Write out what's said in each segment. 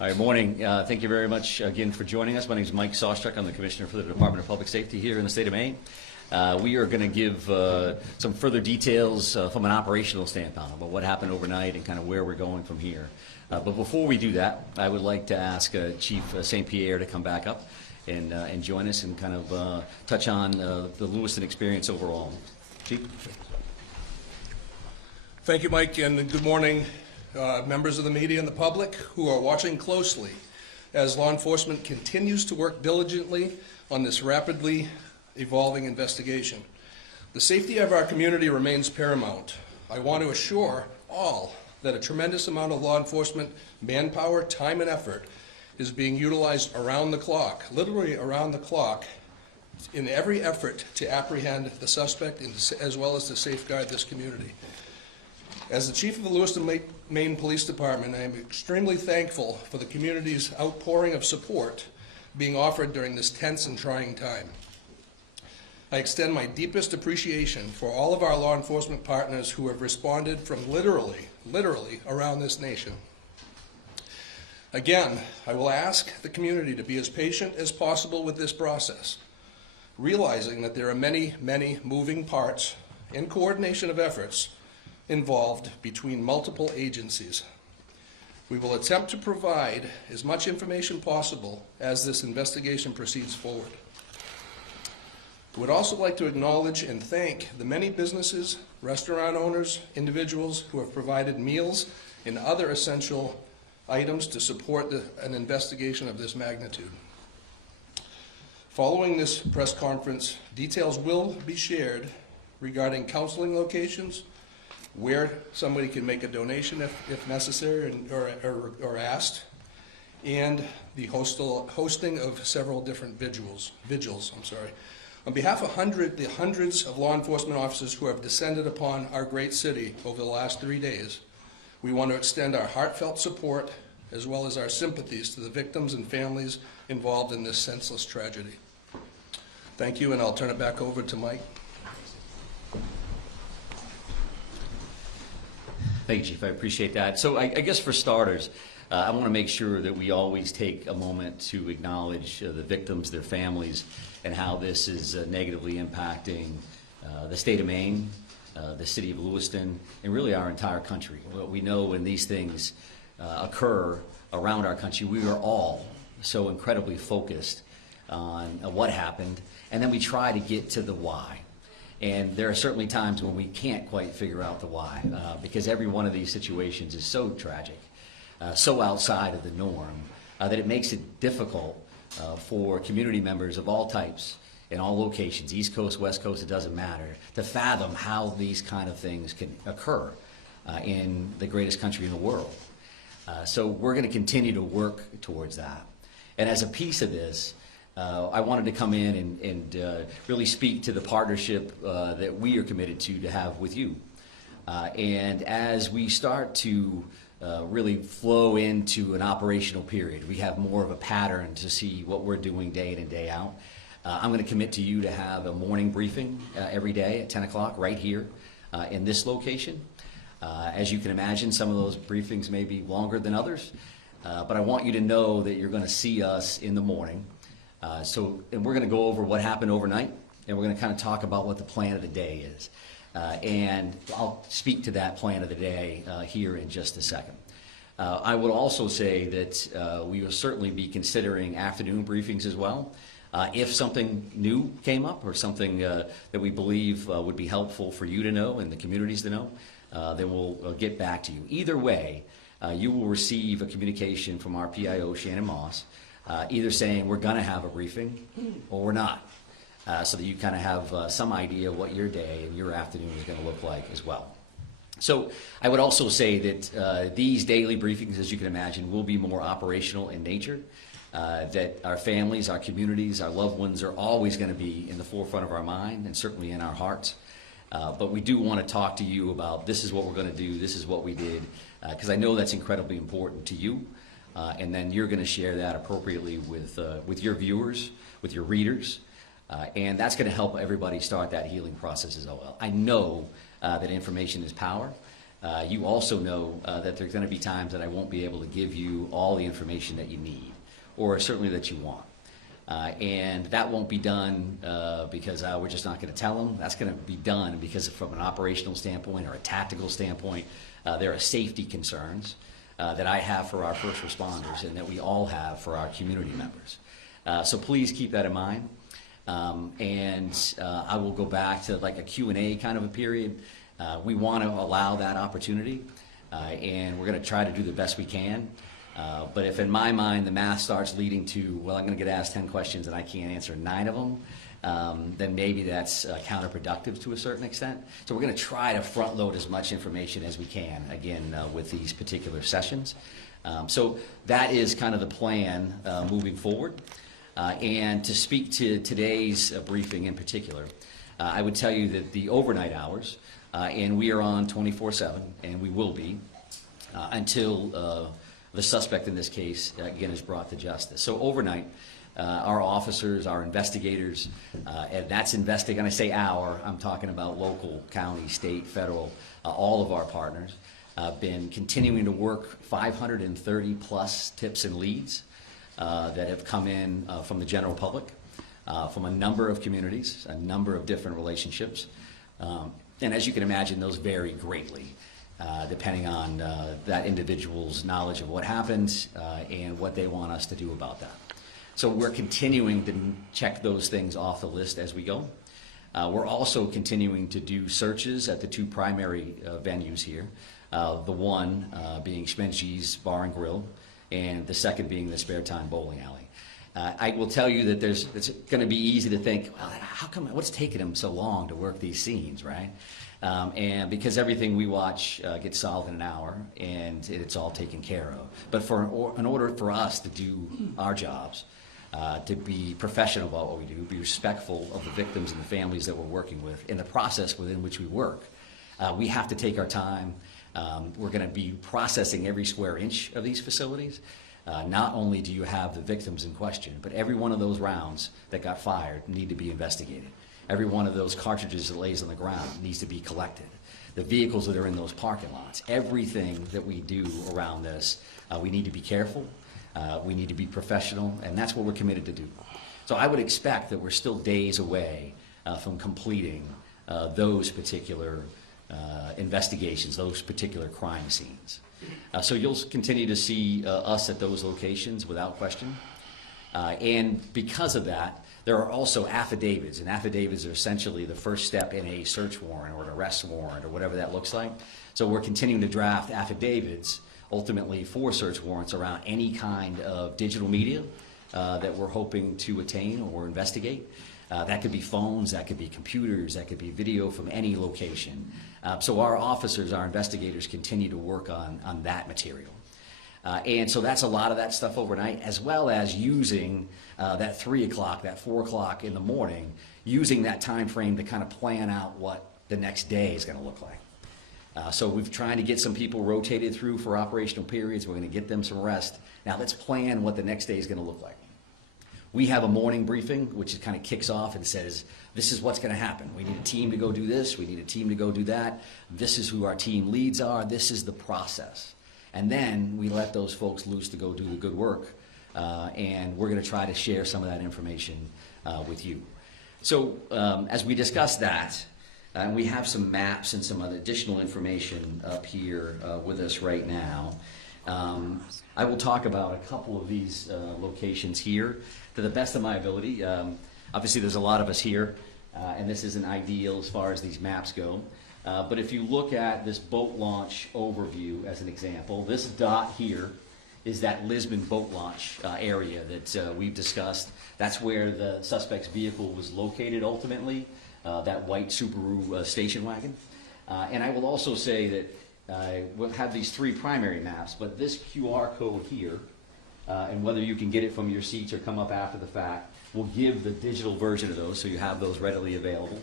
All right, morning. Thank you very much again for joining us. My name is Mike Sawstruck. I'm the Commissioner for the Department of Public Safety here in the state of Maine. We are going to give some further details from an operational standpoint about what happened overnight and kind of where we're going from here. But before we do that, I would like to ask Chief St. Pierre to come back up and join us and kind of touch on the Lewiston experience overall. Chief? Thank you, Mike, and good morning, members of the media and the public who are watching closely as law enforcement continues to work diligently on this rapidly evolving investigation. The safety of our community remains paramount. I want to assure all that a tremendous amount of law enforcement manpower, time, and effort is being utilized around the clock, literally around the clock, in every effort to apprehend the suspect as well as to safeguard this community. As the Chief of the Lewiston, Maine Police Department, I am extremely thankful for the community's outpouring of support being offered during this tense and trying time. I extend my deepest appreciation for all of our law enforcement partners who have responded from literally around this nation. Again, I will ask the community to be as patient as possible with this process, realizing that there are many moving parts and coordination of efforts involved between multiple agencies. We will attempt to provide as much information possible as this investigation proceeds forward. I would also like to acknowledge and thank the many businesses, restaurant owners, individuals who have provided meals and other essential items to support an investigation of this magnitude. Following this press conference, details will be shared regarding counseling locations, where somebody can make a donation if necessary or asked, and the hosting of several different vigils. On behalf of the hundreds of law enforcement officers who have descended upon our great city over the last 3 days, we want to extend our heartfelt support as well as our sympathies to the victims and families involved in this senseless tragedy. Thank you, and I'll turn it back over to Mike. Thank you, Chief. I appreciate that. So I guess for starters, I want to make sure that we always take a moment to acknowledge the victims, their families, and how this is negatively impacting the state of Maine, the city of Lewiston, and really our entire country. We know when these things occur around our country, we are all so incredibly focused on what happened, and then we try to get to the why. And there are certainly times when we can't quite figure out the why, because every one of these situations is so tragic, so outside of the norm, that it makes it difficult for community members of all types in all locations, East Coast, West Coast, it doesn't matter, to fathom how these kind of things can occur in the greatest country in the world. So we're going to continue to work towards that. And as a piece of this, I wanted to come in and really speak to the partnership that we are committed to have with you. And as we start to really flow into an operational period, we have more of a pattern to see what we're doing day in and day out. I'm going to commit to you to have a morning briefing every day at 10 o'clock right here in this location. As you can imagine, some of those briefings may be longer than others, but I want you to know that you're going to see us in the morning. And we're going to go over what happened overnight, and we're going to kind of talk about what the plan of the day is. And I'll speak to that plan of the day here in just a second. I would also say that we will certainly be considering afternoon briefings as well. If something new came up or something that we believe would be helpful for you to know and the communities to know, then we'll get back to you. Either way, you will receive a communication from our PIO, Shannon Moss, either saying we're going to have a briefing or we're not, so that you kind of have some idea what your day and your afternoon is going to look like as well. So I would also say that these daily briefings, as you can imagine, will be more operational in nature, that our families, our communities, our loved ones are always going to be in the forefront of our mind and certainly in our hearts. But we do want to talk to you about this is what we're going to do, this is what we did, because I know that's incredibly important to you. And then you're going to share that appropriately with your viewers, with your readers, and that's going to help everybody start that healing process as well. I know that information is power, You also know that there's going to be times that I won't be able to give you all the information that you need, or certainly that you want. And that won't be done because we're just not going to tell them. That's going to be done because from an operational standpoint or a tactical standpoint, there are safety concerns that I have for our first responders and that we all have for our community members. So please keep that in mind. I will go back to like a Q&A kind of a period. We want to allow that opportunity, and we're going to try to do the best we can. But if in my mind the math starts leading to, well, I'm going to get asked 10 questions and I can't answer 9 of them, then maybe that's counterproductive to a certain extent. So we're going to try to front load as much information as we can, again, with these particular sessions. So that is kind of the plan moving forward. And to speak to today's briefing in particular, I would tell you that the overnight hours, and we are on 24/7, and we will be until the suspect in this case, again, is brought to justice. So overnight, our officers, our investigators, and that's investigating, I say our, I'm talking about local, county, state, federal, all of our partners, been continuing to work 530 plus tips and leads that have come in from the general public, from a number of communities, a number of different relationships. And as you can imagine, those vary greatly. Depending on that individual's knowledge of what happened and what they want us to do about that. So we're continuing to check those things off the list as we go. We're also continuing to do searches at the 2 primary venues here, the one being Schmenge's Bar and Grill, and the second being the Spare Time Bowling Alley. I will tell you that it's going to be easy to think, well, how come, what's taking them so long to work these scenes, right? And because everything we watch gets solved in an hour, and it's all taken care of. But in order for us to do our jobs, to be professional about what we do, be respectful of the victims and the families that we're working with, in the process within which we work, we have to take our time. We're going to be processing every square inch of these facilities. Not only do you have the victims in question, but every one of those rounds that got fired need to be investigated. Every one of those cartridges that lays on the ground needs to be collected. The vehicles that are in those parking lots, everything that we do around this, we need to be careful, we need to be professional, and that's what we're committed to do. So I would expect that we're still days away from completing those particular investigations, those particular crime scenes. So you'll continue to see us at those locations without question. And because of that, there are also affidavits, and affidavits are essentially the first step in a search warrant or an arrest warrant or whatever that looks like. So we're continuing to draft affidavits ultimately for search warrants around any kind of digital media that we're hoping to attain or investigate. That could be phones, that could be computers, that could be video from any location. So our officers, our investigators continue to work on that material. And so that's a lot of that stuff overnight, as well as using that 3 o'clock, that 4 o'clock in the morning, using that time frame to kind of plan out what the next day is going to look like. So we've trying to get some people rotated through for operational periods. We're going to get them some rest. Now let's plan what the next day is going to look like. We have a morning briefing, which kind of kicks off and says, this is what's going to happen. We need a team to go do this. We need a team to go do that. This is who our team leads are. This is the process. And then we let those folks loose to go do the good work. And we're going to try to share some of that information with you. So as we discuss that, and we have some maps and some other additional information up here with us right now. I will talk about a couple of these locations here to the best of my ability. Obviously, there's a lot of us here, and this isn't ideal as far as these maps go. But if you look at this boat launch overview as an example, this dot here is that Lisbon boat launch area that we've discussed. That's where the suspect's vehicle was located ultimately, that white Subaru station wagon. And I will also say that we'll have these 3 primary maps, but this QR code here, and whether you can get it from your seats or come up after the fact, will give the digital version of those so you have those readily available.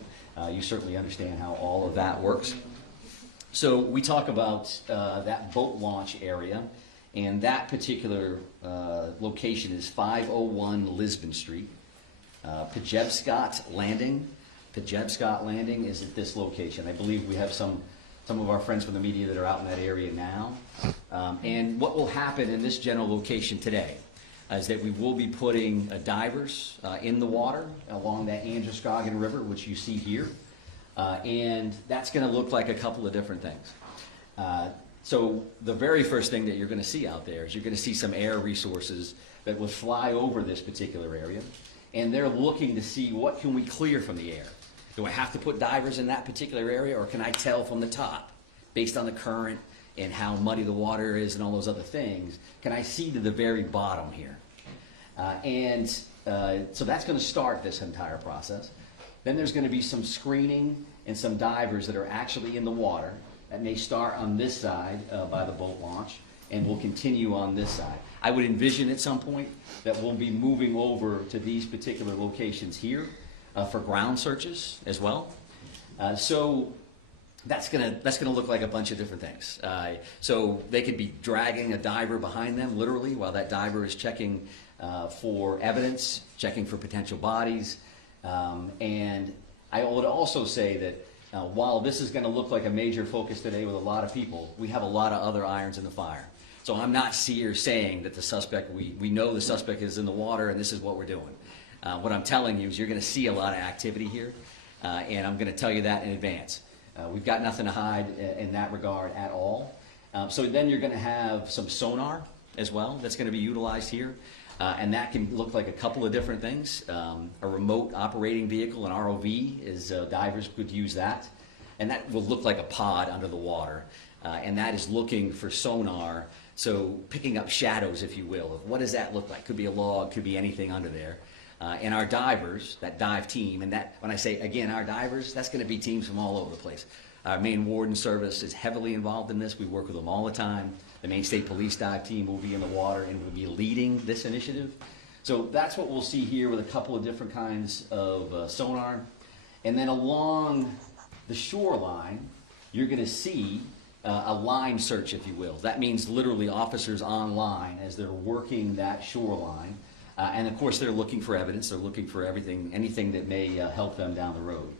You certainly understand how all of that works. So we talk about that boat launch area, and that particular location is 501 Lisbon Street. Pejebscott Landing. Pejebscott Landing is at this location. I believe we have some some of our friends from the media that are out in that area now. And what will happen in this general location today is that we will be putting divers in the water along that Androscoggin River, which you see here. And that's going to look like a couple of different things. So the very first thing that you're going to see out there is you're going to see some air resources that will fly over this particular area. And they're looking to see what can we clear from the air. Do I have to put divers in that particular area, or can I tell from the top, based on the current and how muddy the water is and all those other things, can I see to the very bottom here? So that's going to start this entire process. Then there's going to be some screening and some divers that are actually in the water that may start on this side by the boat launch and will continue on this side. I would envision at some point that we'll be moving over to these particular locations here for ground searches as well. So that's gonna look like a bunch of different things. So they could be dragging a diver behind them, literally, while that diver is checking for evidence, checking for potential bodies. And I would also say that while this is going to look like a major focus today with a lot of people, we have a lot of other irons in the fire. So I'm not here saying that the suspect, we know the suspect is in the water and this is what we're doing. What I'm telling you is you're going to see a lot of activity here, and I'm going to tell you that in advance. We've got nothing to hide in that regard at all. So then you're going to have some sonar as well that's going to be utilized here. And that can look like a couple of different things. A remote operating vehicle, an ROV, divers could use that. And that will look like a pod under the water. And that is looking for sonar, so picking up shadows, if you will, of what does that look like. Could be a log, could be anything under there. And our divers, that dive team, and that, when I say, again, our divers, that's going to be teams from all over the place. Our Maine Warden Service is heavily involved in this. We work with them all the time. The Maine State Police dive team will be in the water and will be leading this initiative. So that's what we'll see here with a couple of different kinds of sonar. And then along the shoreline, you're going to see a line search, if you will. That means literally officers on line as they're working that shoreline. And of course, they're looking for evidence. They're looking for anything that may help them down the road.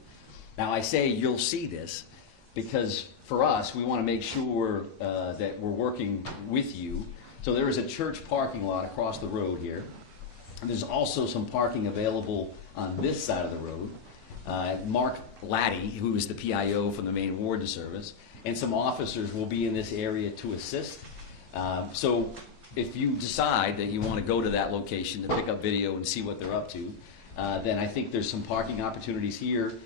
Now, I say you'll see this because for us, we want to make sure that we're working with you. So there is a church parking lot across the road here. And there's also some parking available on this side of the road. Mark Laddie, who is the PIO from the Maine Warden Service, and some officers will be in this area to assist. So if you decide that you want to go to that location to pick up video and see what they're up to, then I think there's some parking opportunities here.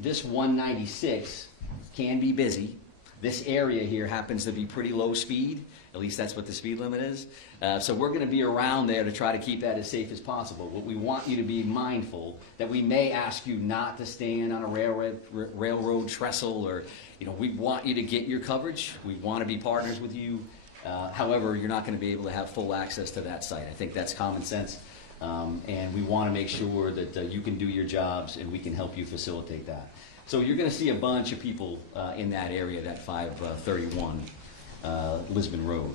This 196 can be busy. This area here happens to be pretty low speed. At least that's what the speed limit is. So we're going to be around there to try to keep that as safe as possible. But we want you to be mindful that we may ask you not to stand on a railroad trestle, or we want you to get your coverage. We want to be partners with you. However, you're not going to be able to have full access to that site. I think that's common sense. And we want to make sure that you can do your jobs and we can help you facilitate that. So you're going to see a bunch of people in that area, that 531 Lisbon Road.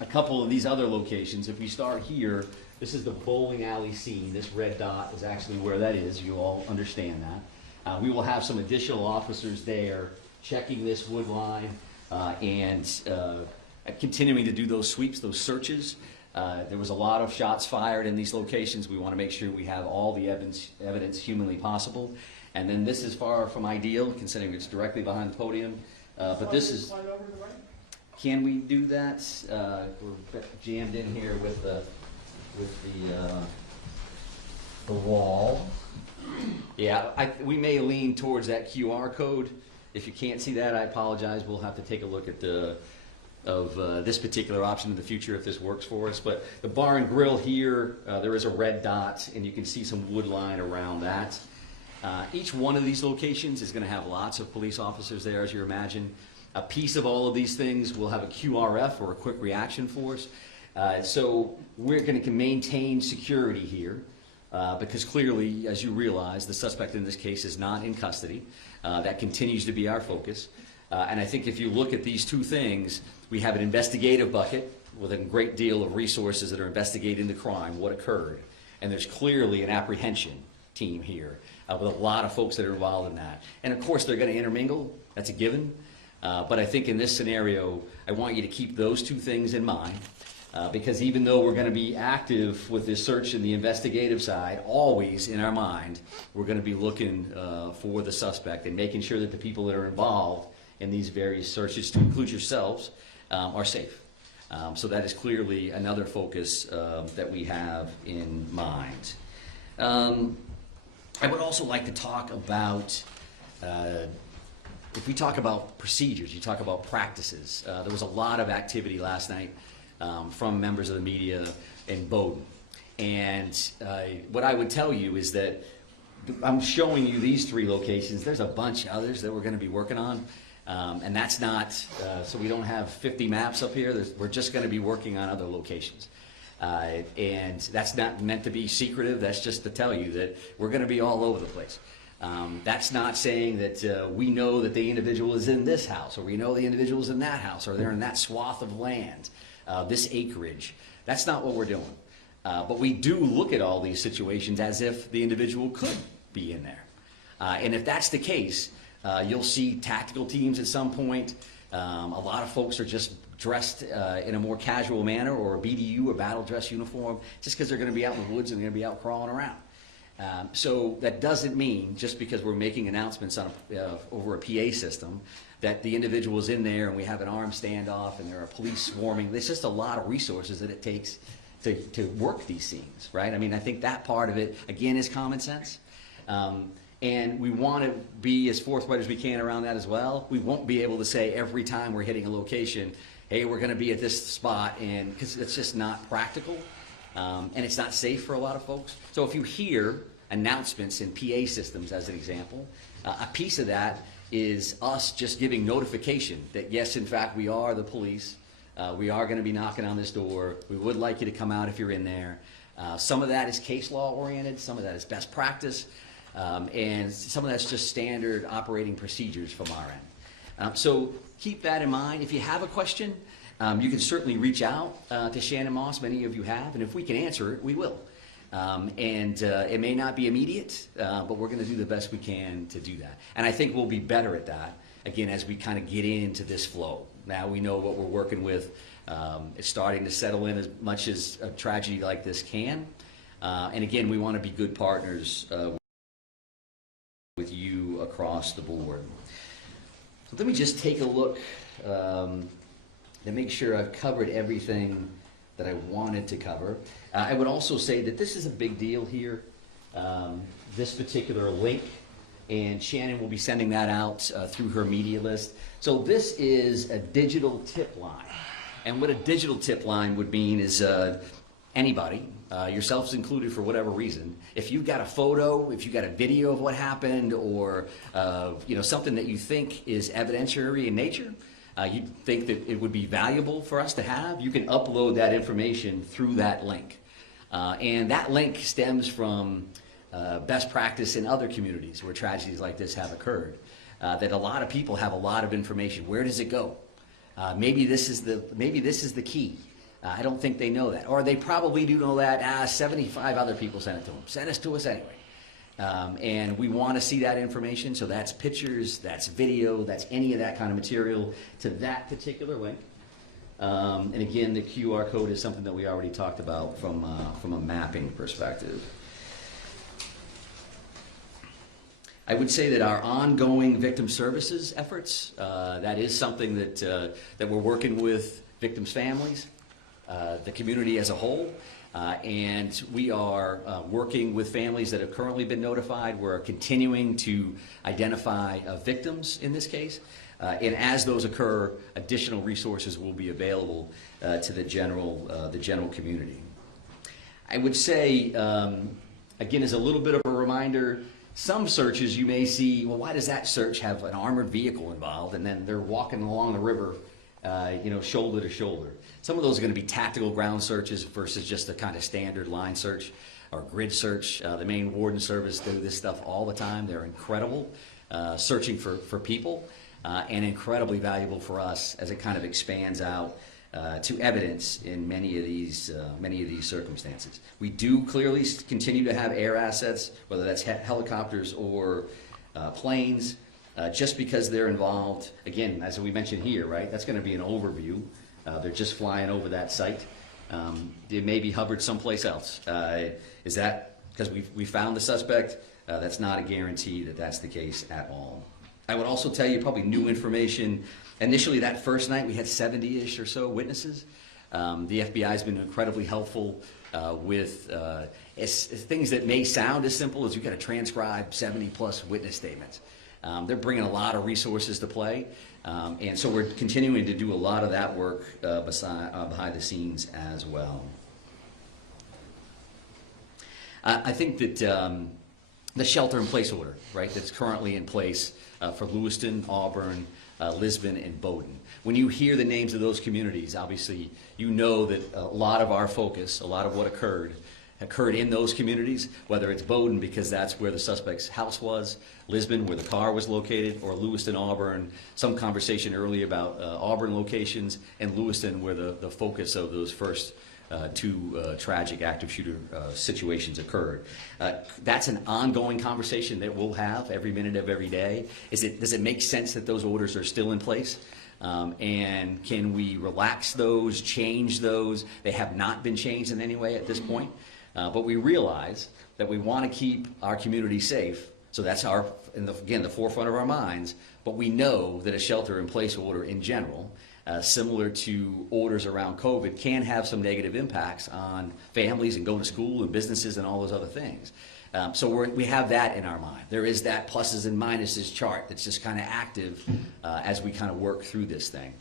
A couple of these other locations, if we start here, this is the bowling alley scene. This red dot is actually where that is. You all understand that. We will have some additional officers there checking this wood line and continuing to do those sweeps, those searches. There was a lot of shots fired in these locations. We want to make sure we have all the evidence humanly possible. And then this is far from ideal, considering it's directly behind the podium. But this is... Can we do that? We're jammed in here with the wall. Yeah, we may lean towards that QR code. If you can't see that, I apologize. We'll have to take a look at this particular option in the future if this works for us. But the bar and grill here, there is a red dot, and you can see some wood line around that. Each one of these locations is going to have lots of police officers there, as you imagine. A piece of all of these things will have a QRF, or a quick reaction force. So we're going to maintain security here because clearly, as you realize, the suspect in this case is not in custody. That continues to be our focus. And I think if you look at these two things, we have an investigative bucket with a great deal of resources that are investigating the crime, what occurred. And there's clearly an apprehension team here with a lot of folks that are involved in that. And of course, they're going to intermingle. That's a given. But I think in this scenario, I want you to keep those two things in mind. Because even though we're going to be active with this search in the investigative side, always in our mind, we're going to be looking for the suspect and making sure that the people that are involved in these various searches, to include yourselves, are safe. So that is clearly another focus that we have in mind. I would also like to talk about, if we talk about procedures, you talk about practices. There was a lot of activity last night from members of the media in Bowdoin. And what I would tell you is that I'm showing you these 3 locations. There's a bunch of others that we're going to be working on. And that's not, so we don't have 50 maps up here. We're just going to be working on other locations. And that's not meant to be secretive. That's just to tell you that we're going to be all over the place. That's not saying that we know that the individual is in this house, or we know the individual is in that house, or they're in that swath of land, this acreage. That's not what we're doing. But we do look at all these situations as if the individual could be in there. And if that's the case, you'll see tactical teams at some point. A lot of folks are just dressed in a more casual manner, or a BDU, a battle dress uniform, just because they're going to be out in the woods and they're going to be out crawling around. So that doesn't mean, just because we're making announcements on over a PA system, that the individual is in there and we have an armed standoff and there are police swarming. There's just a lot of resources that it takes to work these scenes, right? I mean, I think that part of it, again, is common sense. And we want to be as forthright as we can around that as well. We won't be able to say every time we're hitting a location, hey, we're going to be at this spot, and because it's just not practical, and it's not safe for a lot of folks. So if you hear announcements in PA systems, as an example, a piece of that is us just giving notification that, yes, in fact, we are the police. We are going to be knocking on this door. We would like you to come out if you're in there. Some of that is case law oriented. Some of that is best practice. And some of that's just standard operating procedures from our end. So keep that in mind. If you have a question, you can certainly reach out to Shannon Moss. Many of you have. And if we can answer it, we will. And it may not be immediate, but we're going to do the best we can to do that. And I think we'll be better at that, again, as we kind of get into this flow. Now we know what we're working with. It's starting to settle in as much as a tragedy like this can. And again, we want to be good partners with you across the board. So let me just take a look and make sure I've covered everything that I wanted to cover. I would also say that this is a big deal here, this particular link, and Shannon will be sending that out through her media list. So this is a digital tip line. And what a digital tip line would mean is anybody, yourselves included for whatever reason, if you've got a photo, if you've got a video of what happened, or something that you think is evidentiary in nature, you think that it would be valuable for us to have, you can upload that information through that link. And that link stems from best practice in other communities where tragedies like this have occurred. That a lot of people have a lot of information. Where does it go? Maybe this is the key. I don't think they know that. Or they probably do know that. 75 other people sent it to them. Send it to us anyway. And we want to see that information. So that's pictures, that's video, that's any of that kind of material to that particular link. And again, the QR code is something that we already talked about from a mapping perspective. I would say that our ongoing victim services efforts, that is something that we're working with victims' families, the community as a whole, and we are working with families that have currently been notified. We're continuing to identify victims in this case, and as those occur, additional resources will be available to the general community. I would say, again, as a little bit of a reminder, some searches you may see, well, why does that search have an armored vehicle involved, and then they're walking along the river, shoulder to shoulder. Some of those are going to be tactical ground searches versus just a kind of standard line search or grid search. The Maine Warden Service do this stuff all the time. They're incredible, searching for people, and incredibly valuable for us as it kind of expands out to evidence in many of these circumstances. We do clearly continue to have air assets, whether that's helicopters or planes, just because they're involved, again, as we mentioned here, right, that's going to be an overview. They're just flying over that site. They may be hovered someplace else. Is that because we found the suspect? That's not a guarantee that that's the case at all. I would also tell you probably new information. Initially, that first night, we had 70-ish or so witnesses. The FBI has been incredibly helpful with things that may sound as simple as you've got to transcribe 70-plus witness statements. They're bringing a lot of resources to play, and so we're continuing to do a lot of that work behind the scenes as well. I think that the shelter-in-place order, right, that's currently in place for Lewiston, Auburn, Lisbon, and Bowdoin. When you hear the names of those communities, obviously you know that a lot of our focus, a lot of what occurred in those communities, whether it's Bowdoin because that's where the suspect's house was, Lisbon where the car was located, or Lewiston, Auburn, some conversation earlier about Auburn locations, and Lewiston where the focus of those first two tragic active shooter situations occurred. That's an ongoing conversation that we'll have every minute of every day. Does it make sense that those orders are still in place? And can we relax those, change those? They have not been changed in any way at this point. But we realize that we want to keep our community safe. So that's again, the forefront of our minds. But we know that a shelter-in-place order in general, similar to orders around COVID, can have some negative impacts on families and going to school and businesses and all those other things. So we have that in our mind. There is that pluses and minuses chart that's just kind of active as we kind of work through this thing.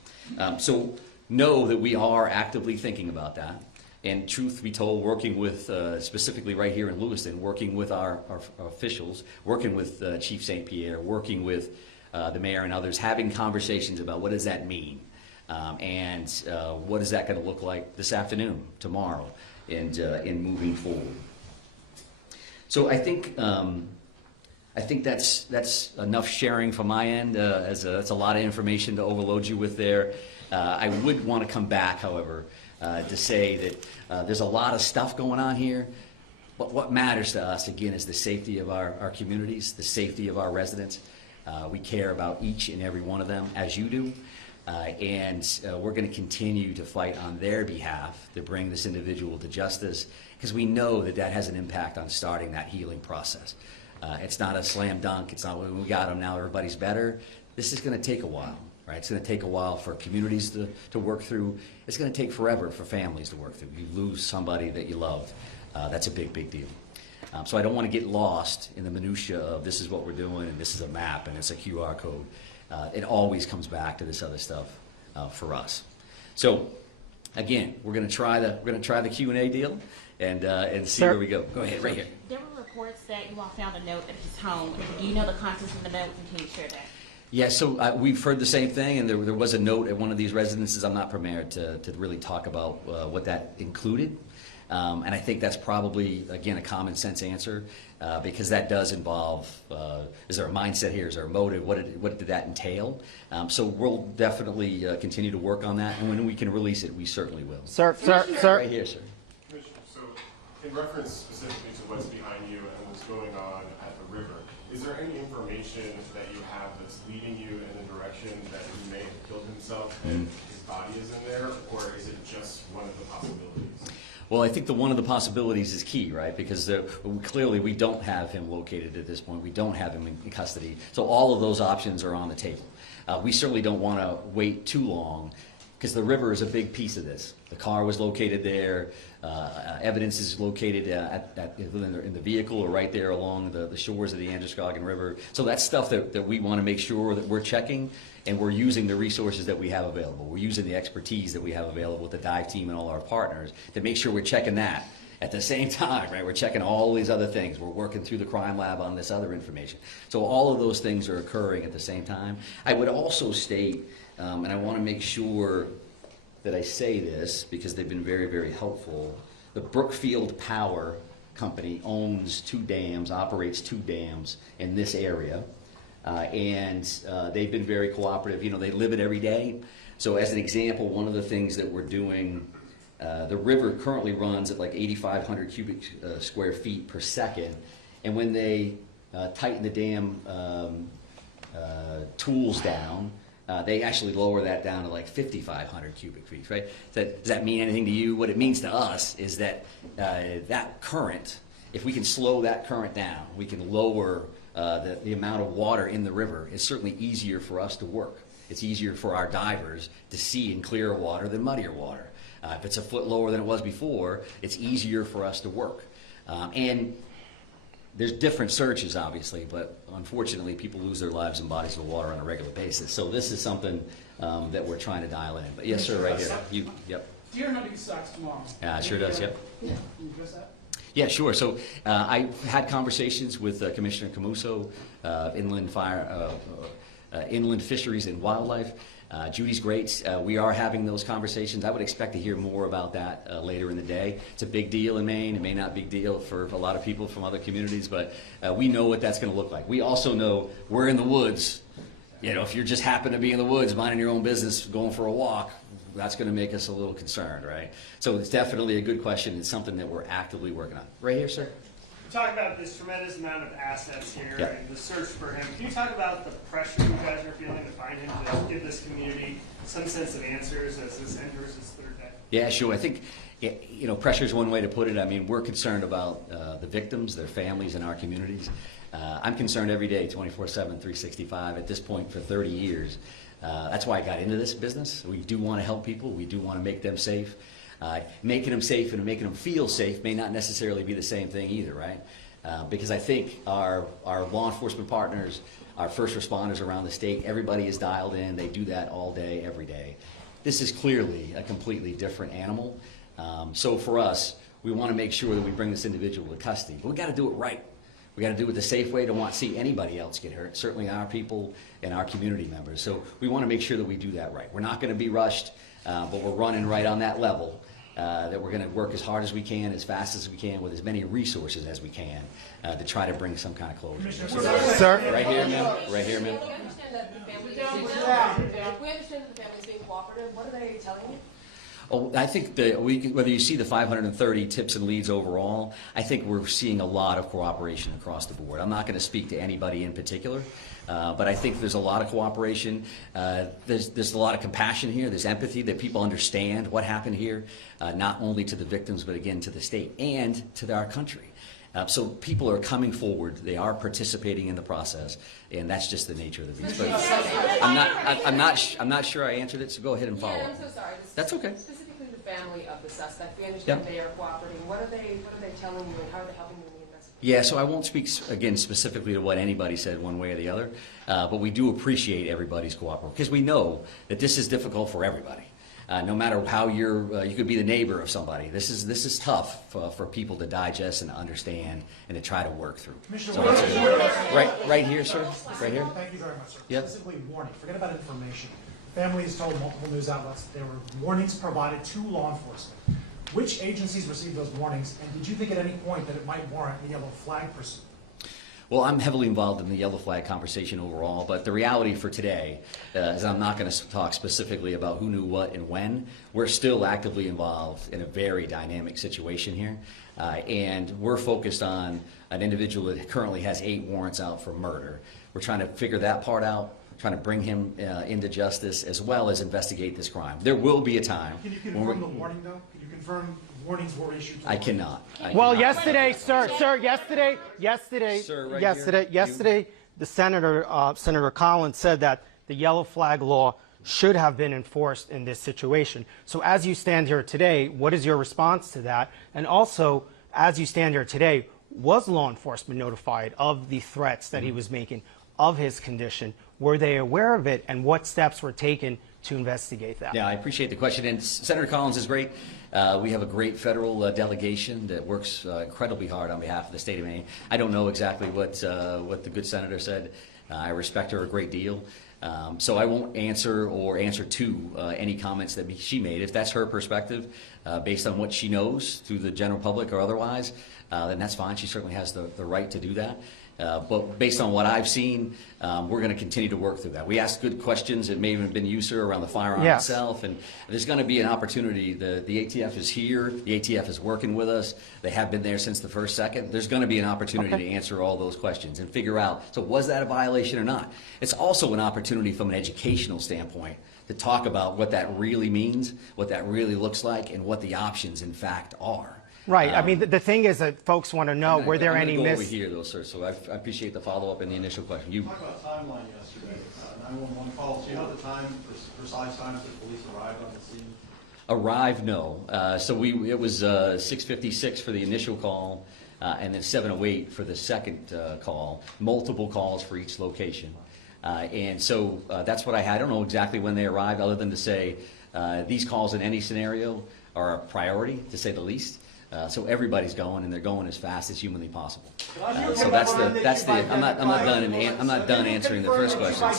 So know that we are actively thinking about that. And truth be told, working with, specifically right here in Lewiston, working with our officials, working with Chief St. Pierre, working with the mayor and others, having conversations about what does that mean, and what is that going to look like this afternoon, tomorrow, and in moving forward. So I think that's enough sharing from my end. That's a lot of information to overload you with there. I would want to come back, however, to say that there's a lot of stuff going on here, but what matters to us, again, is the safety of our communities, the safety of our residents. We care about each and every one of them, as you do, and we're going to continue to fight on their behalf to bring this individual to justice, because we know that that has an impact on starting that healing process. It's not a slam dunk. It's not when we got them, now everybody's better. This is going to take a while. Right? It's going to take a while for communities to work through. It's going to take forever for families to work through. You lose somebody that you love. That's a big, big deal. So I don't want to get lost in the minutia of this is what we're doing and this is a map and it's a QR code. It always comes back to this other stuff for us. So again, we're going to try the Q&A deal and see where we go. Go ahead, right here. There were reports that you all found a note at his home. Do you know the contents of the note, and can you share that? Yeah, so we've heard the same thing, and there was a note at one of these residences. I'm not prepared to really talk about what that included. And I think that's probably, again, a common sense answer, because that does involve, is there a mindset here? Is there a motive? What did that entail? So we'll definitely continue to work on that, and when we can release it, we certainly will. Sir. Right here, sir. Commissioner, so in reference specifically to what's behind you and what's going on at the river, is there any information that you have that's leading you in the direction that he may have killed himself and his body is in there, or is it just one of the possibilities? Well, I think one of the possibilities is key, right? Because clearly we don't have him located at this point. We don't have him in custody. So all of those options are on the table. We certainly don't want to wait too long, because the river is a big piece of this. The car was located there. Evidence is located in the vehicle or right there along the shores of the Androscoggin River. So that's stuff that we want to make sure that we're checking, and we're using the resources that we have available. We're using the expertise that we have available with the dive team and all our partners to make sure we're checking that. At the same time, right, we're checking all these other things. We're working through the crime lab on this other information. So all of those things are occurring at the same time. I would also state, and I want to make sure that I say this because they've been very, very helpful. The Brookfield Power Company owns 2 dams, operates 2 dams in this area, and they've been very cooperative. You know, they live it every day. So as an example, one of the things that we're doing, the river currently runs at like 8,500 cubic square feet per second, and when they tighten the dam tools down, they actually lower that down to like 5,500 cubic feet, right? Does that mean anything to you? What it means to us is that that current, if we can slow that current down, we can lower the amount of water in the river. It's certainly easier for us to work. It's easier for our divers to see in clearer water than muddier water. If it's a foot lower than it was before, it's easier for us to work. And there's different searches, obviously, but unfortunately, people lose their lives in bodies of water on a regular basis. So this is something that we're trying to dial in. But yes, sir, right here. Yep. Deer hunting starts tomorrow. It sure does, yep. Yeah. Can you address that? Yeah, sure. So I had conversations with Commissioner Camuso, Inland Fisheries and Wildlife. Judy's great. We are having those conversations. I would expect to hear more about that later in the day. It's a big deal in Maine. It may not be a big deal for a lot of people from other communities, but we know what that's going to look like. We also know we're in the woods. You know, if you just happen to be in the woods, minding your own business, going for a walk, that's going to make us a little concerned, right? So it's definitely a good question. It's something that we're actively working on. Right here, sir. You talk about this tremendous amount of assets here Yep. and the search for him. Can you talk about the pressure you guys are feeling to find him, to give this community some sense of answers as this enters its third day? Yeah, sure. I think, pressure is one way to put it. I mean, we're concerned about the victims, their families, and our communities. I'm concerned every day, 24/7, 365, at this point for 30 years. That's why I got into this business. We do want to help people. We do want to make them safe. Making them safe and making them feel safe may not necessarily be the same thing either, right? Because I think our law enforcement partners, our first responders around the state, everybody is dialed in. They do that all day, every day. This is clearly a completely different animal. So for us, we want to make sure that we bring this individual to custody. But we got to do it right. We got to do it the safe way. Don't want to see anybody else get hurt, certainly our people and our community members. So we want to make sure that we do that right. We're not going to be rushed, but we're running right on that level. That we're going to work as hard as we can, as fast as we can, with as many resources as we can to try to bring some kind of closure. Sir? Right here, ma'am. Right here, ma'am. If we understand that the family is being cooperative, what are they telling you? Oh, I think that whether you see the 530 tips and leads overall, I think we're seeing a lot of cooperation across the board. I'm not going to speak to anybody in particular, but I think there's a lot of cooperation. There's a lot of compassion here. There's empathy that people understand what happened here, not only to the victims, but again to the state and to our country. So people are coming forward. They are participating in the process, and that's just the nature of the beast. But I'm not sure I answered it. So go ahead and follow Yeah, up. I'm so sorry. That's okay. Specifically the family of the suspect. We understand Yep. they are cooperating. What are they telling you, and how are they helping you in the investigation? Yeah, so I won't speak, again, specifically to what anybody said one way or the other, but we do appreciate everybody's cooperation, because we know that this is difficult for everybody. No matter how you could be the neighbor of somebody. This is tough for people to digest and understand and to try to work through. So right here, sir, right here. Thank you very much, sir. Yep. Specifically warning, forget about information. The family has told multiple news outlets that there were warnings provided to law enforcement. Which agencies received those warnings, and did you think at any point that it might warrant a yellow flag pursuit? Well, I'm heavily involved in the yellow flag conversation overall, but the reality for today is I'm not going to talk specifically about who knew what and when. We're still actively involved in a very dynamic situation here, and we're focused on an individual that currently has 8 warrants out for murder. We're trying to figure that part out, trying to bring him into justice, as well as investigate this crime. There will be a time. Can you when confirm the warning, though? Can you confirm warnings were issued? To I cannot. Well, yesterday, yesterday, the Senator Collins said that the yellow flag law should have been enforced in this situation. So as you stand here today, what is your response to that? And also, as you stand here today, was law enforcement notified of the threats that he was making, of his condition? Were they aware of it, and what steps were taken to investigate that? Yeah, I appreciate the question, and Senator Collins is great. We have a great federal delegation that works incredibly hard on behalf of the state of Maine. I don't know exactly what the good senator said. I respect her a great deal. So I won't answer or answer to any comments that she made. If that's her perspective, based on what she knows through the general public or otherwise, then that's fine. She certainly has the right to do that. But based on what I've seen, we're going to continue to work through that. We asked good questions. It may have been you, sir, around the firearm Yes. itself. And there's going to be an opportunity. The ATF is here. The ATF is working with us. They have been there since the first second. There's going to be an opportunity to answer all those questions and figure out, so was that a violation or not? It's also an opportunity from an educational standpoint to talk about what that really means, what that really looks like, and what the options, in fact, are. Right. I mean, the thing is that folks want to know, were there any I'm going to go over here, though, sir, so I appreciate the follow-up and the initial question. You, Talk about timeline yesterday, 911 calls. Do you know the time, the precise time that the police arrived on the scene? arrive, no. So it was 6:56 for the initial call, and then 7:08 for the second call. Multiple calls for each location. And so that's what I had. I don't know exactly when they arrived, other than to say these calls in any scenario are a priority, to say the least. So everybody's going, and they're going as fast as humanly possible. So that's the. I'm not done answering the first question.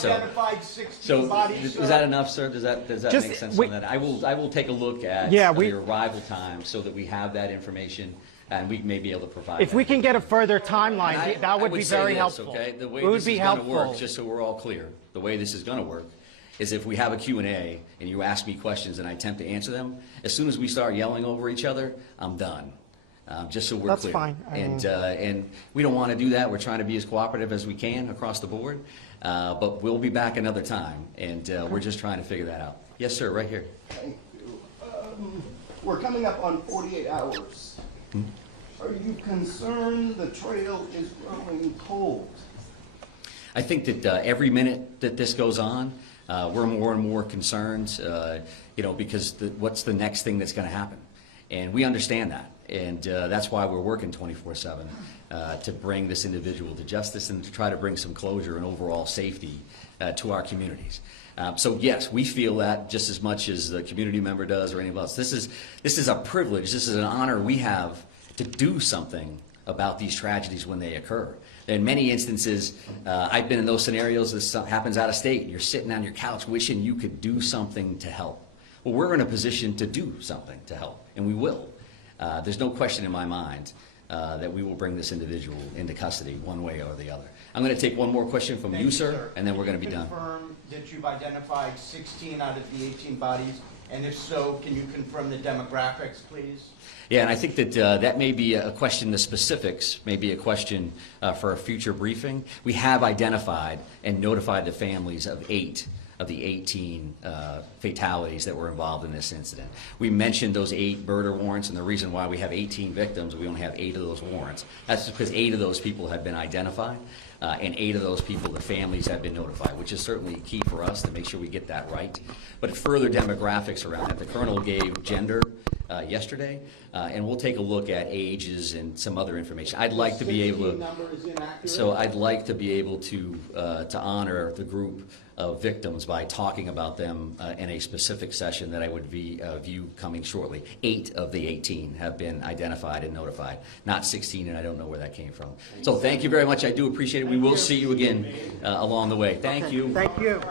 So is that enough, sir? Does that Just- make sense we- on that? I will take a look at Yeah, the arrival time so that we have that information, and we may be able to provide. If we can get a further timeline, And I- that would I be say very this, helpful. Okay? The way It would this be is going to work, helpful. just so we're all clear, the way this is going to work is if we have a Q&A and you ask me questions and I attempt to answer them, as soon as we start yelling over each other, I'm done. Just so we're That's clear. fine. And we don't want to do that. We're trying to be as cooperative as we can across the board. But we'll be back another time, and we're just trying to figure that out. Yes, sir, right here. Thank you. We're coming up on 48 hours. Are you concerned the trail is growing cold? I think that every minute that this goes on, we're more and more concerned, because what's the next thing that's going to happen? And we understand that. And that's why we're working 24/7 to bring this individual to justice and to try to bring some closure and overall safety to our communities. So yes, we feel that just as much as the community member does or anyone else. This is a privilege. This is an honor we have to do something about these tragedies when they occur. In many instances, I've been in those scenarios. This happens out of state. You're sitting on your couch wishing you could do something to help. Well, we're in a position to do something to help, and we will. There's no question in my mind that we will bring this individual into custody one way or the other. I'm going to take one more question from you, sir, and then we're going to be done. Confirm that you've identified 16 out of the 18 bodies, and if so, can you confirm the demographics, please? Yeah, and I think that that may be a question, the specifics may be a question for a future briefing. We have identified and notified the families of 8 of the 18 fatalities that were involved in this incident. We mentioned those 8 murder warrants, and the reason why we have 18 victims, we only have 8 of those warrants. That's because 8 of those people have been identified, and 8 of those people, the families have been notified, which is certainly key for us to make sure we get that right. But further demographics around that. The colonel gave gender yesterday, and we'll take a look at ages and some other information. I'd like to be able to, I'd like to be able to honor the group of victims by talking about them in a specific session that I would view coming shortly. 8 of the 18 have been identified and notified, not 16, and I don't know where that came from. So thank you very much. I do appreciate it. We will see you again along the way. Thank you. Thank you.